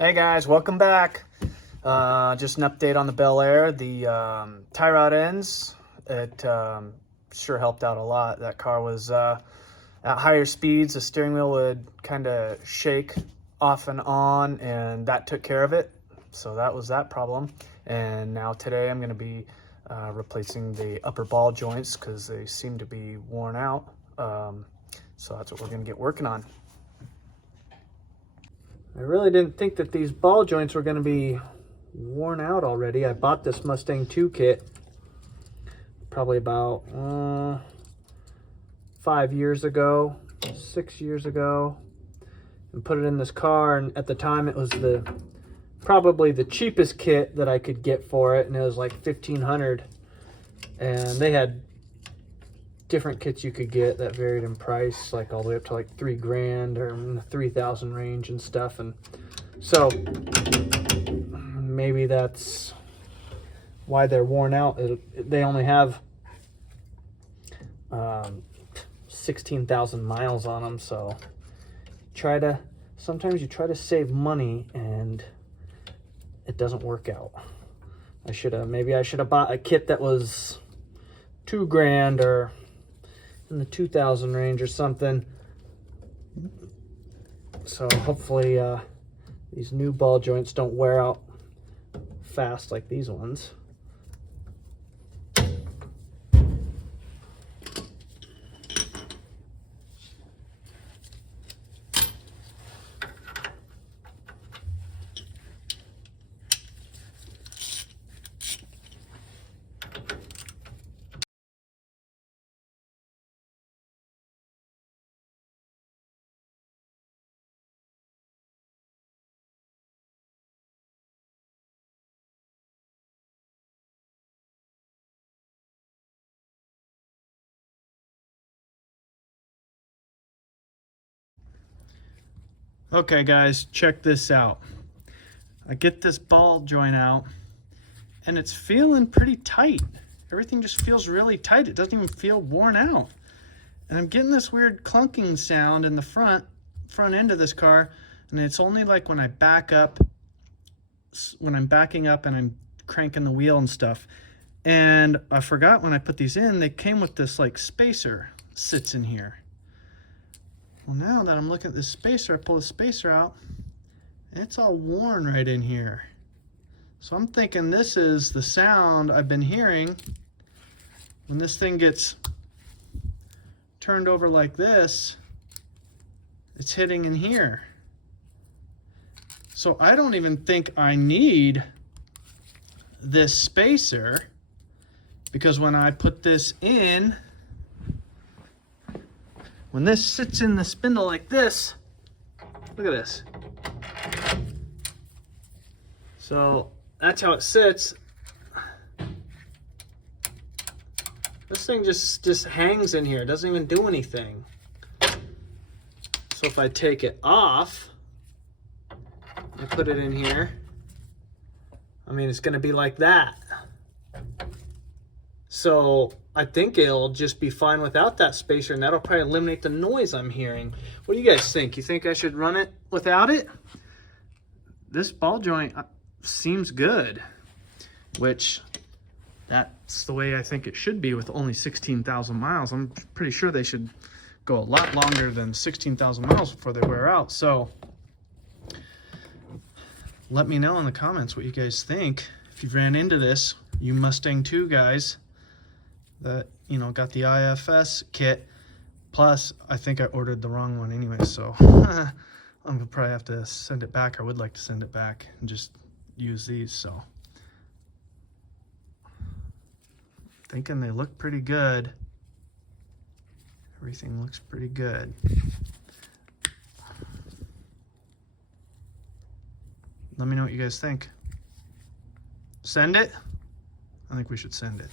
Hey guys, welcome back. Just an update on the Bel Air. The tie rod ends, it sure helped out a lot. That car was at higher speeds. The steering wheel would kind of shake off and on, and that took care of it. So that was that problem. And now today I'm going to be replacing the upper ball joints because they seem to be worn out. So that's what we're going to get working on. I really didn't think that these ball joints were going to be worn out already. I bought this Mustang II kit probably about 5 years ago, 6 years ago, and put it in this car. And at the time, it was probably the cheapest kit that I could get for it, and it was like $1,500. And they had different kits you could get that varied in price, like all the way up to like $3,000 or in the 3,000 range and stuff. And so maybe that's why they're worn out. They only have 16,000 miles on them. So sometimes you try to save money and it doesn't work out. Maybe I should have bought a kit that was $2,000 or in the 2,000 range or something. So hopefully these new ball joints don't wear out fast like these ones. Okay guys, check this out. I get this ball joint out and it's feeling pretty tight. Everything just feels really tight. It doesn't even feel worn out. And I'm getting this weird clunking sound in the front end of this car, and it's only like when I'm backing up and I'm cranking the wheel and stuff. And I forgot when I put these in, they came with this like spacer sits in here. Well, now that I'm looking at this spacer, I pull the spacer out, and it's all worn right in here. So I'm thinking this is the sound I've been hearing when this thing gets turned over like this. It's hitting in here. So I don't even think I need this spacer, because when I put this in, when this sits in the spindle like this, look at this. So that's how it sits. This thing just hangs in here. It doesn't even do anything. So if I take it off and put it in here, I mean, it's gonna be like that. So I think it'll just be fine without that spacer, and that'll probably eliminate the noise I'm hearing. What do you guys think? You think I should run it without it? This ball joint seems good, which that's the way I think it should be with only 16,000 miles. I'm pretty sure they should go a lot longer than 16,000 miles before they wear out. So let me know in the comments what you guys think. If you've ran into this, you Mustang II guys that, you know, got the IFS kit. Plus, I think I ordered the wrong one anyway, so I'm gonna probably have to send it back. I would like to send it back and just use these. So thinking they look pretty good. Everything looks pretty good. Let me know what you guys think. Send it? I think we should send it.